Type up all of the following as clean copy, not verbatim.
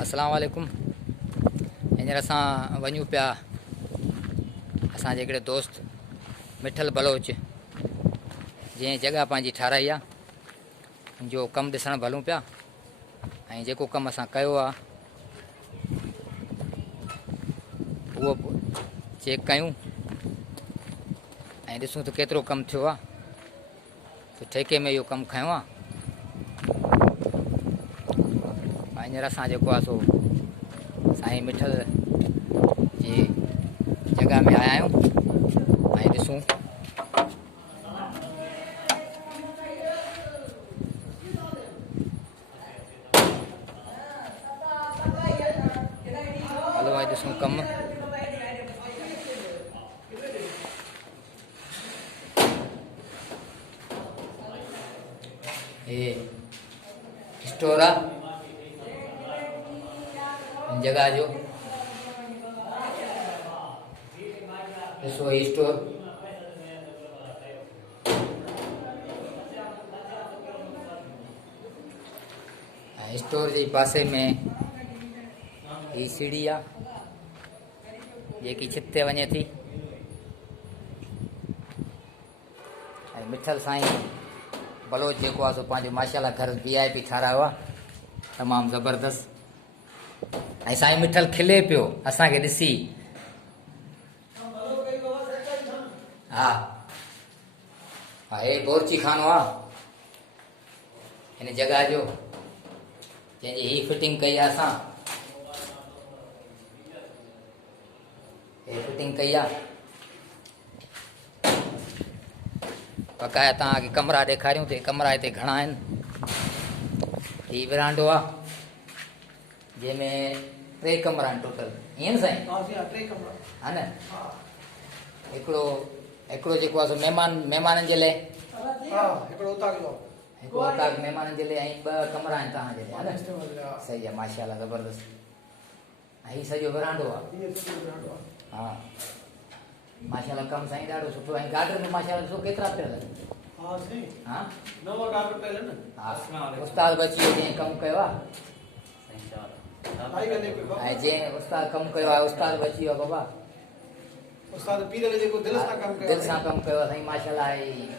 अस्सलाम वालेकुम। हींअर असां वञूं पिया असांजे हिकिड़े दोस्त मिठल बलोच जंहिं जॻह पंहिंजी ठाराई आहे जो कमु ॾिसणु भलूं पिया ऐं जेको कमु असां कयो आहे उहो चेक कयूं ऐं ॾिसूं त केतिरो कमु थियो आहे। त ठेके में इहो कमु खयों आहे। हींअर असां जेको आहे सो साईं मिठल जी जॻह में आया आहियूं ऐं ॾिसूं हलो भाई ॾिसूं कमु। हे स्टोर आहे जगह जो ॾिसो ही स्टोर ऐं स्टोर जे पासे में ही सीढ़ी आहे जेकी छित ते वञे थी ऐं मिठल साईं बलोच जेको आहे सो पंहिंजो माशाल्लाह घर VIP ठारायो आहे तमामु ज़बरदस्त। ऐं साईं मिठल खिले पियो असांखे ॾिसी। हा हा हे बोरची खानो आहे हिन जॻह जो जंहिंजी ही फिटिंग कई आहे असां। हे फिटिंग कई आहे बक़ाया तव्हांखे कमरा ॾेखारियूं त कमरा हिते घणा आहिनि। ही विरांडो आहे जंहिंमें 3 कमरा आहिनि टोटल, ईअं न साईं? हा न। हिकिड़ो जेको आहे सो महिमाननि जे लाइ, हिकिड़ो उताक महिमाननि जे लाइ ऐं 2 कमरा आहिनि तव्हांजे लाइ, हा न? सही आहे माशाल्लाह ज़बरदस्त। ऐं हीउ सॼो विरांडो आहे। हा माशाल्लाह कमु साईं ॾाढो सुठो ऐं गार्डन में माशाल्लाह ॾिसो केतिरा पियल आहिनि। हा उस्ताद बची वियो जंहिं कमु कयो आहे ऐं जंहिं उस्ताद कमु कयो आहे उस्ताद बची वियो आहे बाबा। उस्ताद पीरल जेको दिलि सां कमु कयो आहे साईं माशाल्लाह।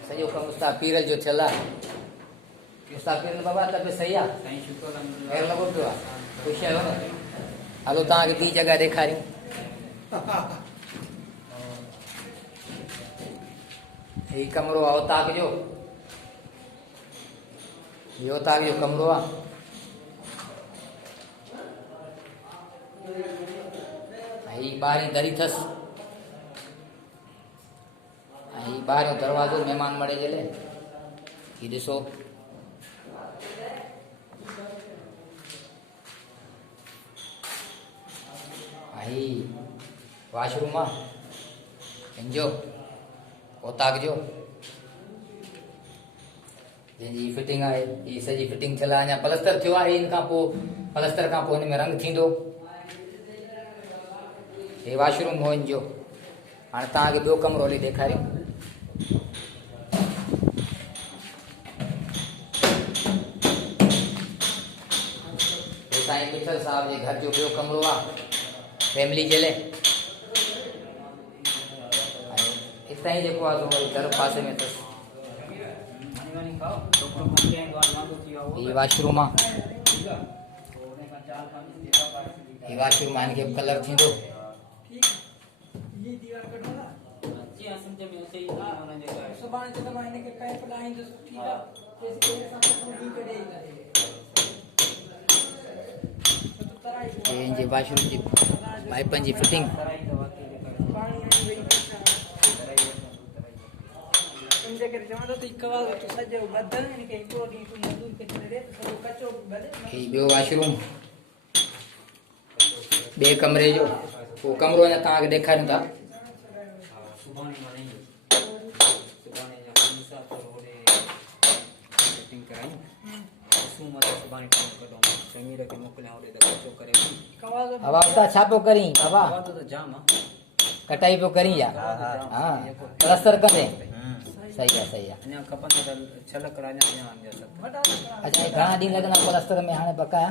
सॼो कमु उस्ताद पीरल जो थियल आहे। उस्ताद पीरल बाबा तबियत सही आहे? ख़ैर लॻो पियो आहे? ख़ुशि आहियो न? हलो तव्हांखे ॿी जॻह ॾेखारियूं। ही कमरो आहे उताक जो, ही उताक जो कमरो आहे। ही ॿाहिरीं दरी अथसि ऐं ही ॿाहिरियों दरवाज़ो महिमान मड़े जे लाइ। ही ॾिसो ही वॉशरूम आहे हिनजो उताक जो जंहिंजी फिटिंग आहे। ही सॼी फिटिंग थियल आहे, अञा प्लस्तर थियो आहे। हिन खां पोइ प्लस्तर खां पोइ हिन में रंग थींदो। हे वॉशरूम हो हिनजो। हाणे तव्हांखे ॿियो कमरो हली ॾेखारियूं। हे साईं मिठल साहब जे घर जो ॿियो कमरो आहे फैमिली जे लाइ। हितां ई जेको आहे सो घर पासे में अथसि। ही वॉशरूम आहे। ही वॉशरूम आहे, हिनखे कलर थींदो। हिनजे वॉशरूम जी पाइपनि जी फिटिंग। ॿियो वॉशरूम 2 कमरे जो। उहो कमरो अञा तव्हांखे ॾेखारियूं था। बाबा उस्ताद छा पियो करीं बाबा? कटाई पियो करीं या? हा प्लस्तर कंदे? सही आहे सही आहे। अच्छा घणा ॾींहं लॻंदा प्लस्तर में हाणे बकाया?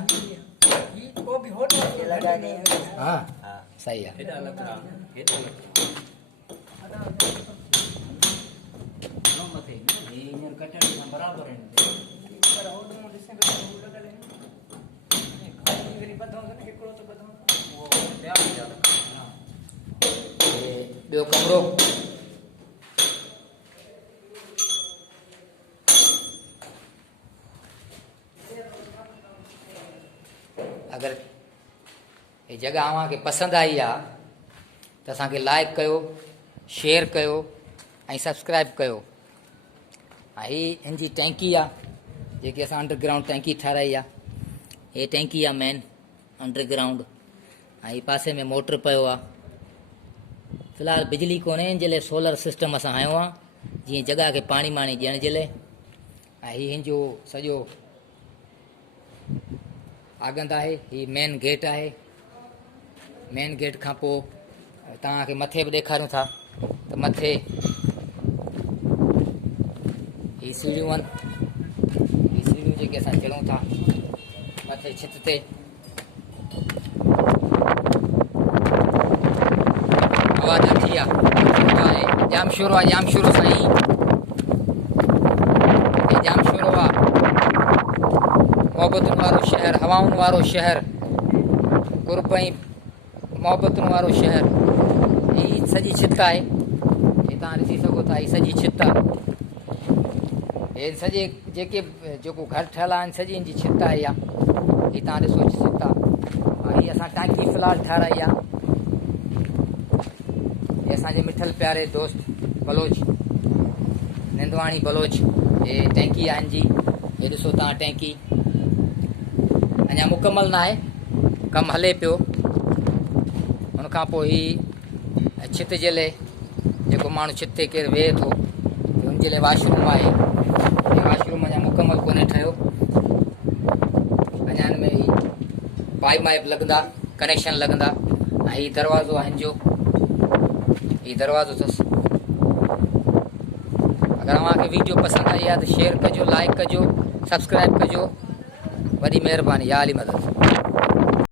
को भी होटल ये लगानी है हा हाँ सही आहे हेॾा लकड़ा हेॾा लकड़ा नो मथे हे हींअर कटण सां बराबरि आहिनि पर होटल में ॾिसण खां पोइ लॻल आहे खाली वरी ॿधो न हिकिड़ो त ॿधो उहो ॿिया ॿिया लकड़ा हे ॿियो कमरो अगरि हे जॻह अव्हांखे पसंदि आई आहे त असांखे लाइक कयो शेयर कयो ऐं सब्सक्राइब कयो ऐं हिन जी टैंकी आहे जेकी असां अंडरग्राउंड टैंकी ठाराई आहे हे टैंकी आहे मेन अंडरग्राउंड ऐं ही पासे में मोटर पियो आहे फ़िलहालु बिजली कोन्हे हिन जे लाइ सोलर सिस्टम असां हयो आहे जीअं जॻह खे पाणी वाणी ॾियण जे लाइ ऐं ही हिन जो सॼो आगंद आहे ही मेन गेट आहे मेन गेट खां पोइ तव्हांखे मथे बि ॾेखारियूं था त मथे ही सीढ़ियूं आहिनि ही सीढ़ियूं जेके असां चढ़ूं था मथे छित ते आवाज़ अची आहे जाम शुरू साईं हे जाम शुरू आहे मोहबतुनि वारो शहर हवाउनि वारो शहर कुर्ब ऐं मोहबतुनि वारो शहर ही सॼी छित आहे हे तव्हां ॾिसी सघो था ही सॼी छित आहे हे सॼे जेके जेको घर ठहियल आहिनि सॼी हिन जी छित आहे इहा ही तव्हां ॾिसो छित आहे ऐं हीअ असां टांकी फ़िलहालु ठाराई आहे हे असांजे मिठल प्यारे दोस्त बलोच निंदवाणी बलोच हे टैंकी आहे हिन जी हे ॾिसो तव्हां टैंकी अञा मुकमल न आहे कमु हले पियो उनखां पोइ ही छित जे लाइ जेको माण्हू छित ते केरु वेहे थो हुन जे लाइ वॉशरूम आहे हे वॉशरूम अञा मुकमल कोन्हे ठहियो अञा हिन में ही पाइप वाइप लॻंदा कनेक्शन लॻंदा ऐं ही दरवाज़ो आहे हिन जो ही दरवाज़ो अथसि अगरि तव्हांखे वीडियो पसंदि आई आहे त शेयर कजो लाइक कजो सब्सक्राइब कजो वॾी महिरबानी या अली मदद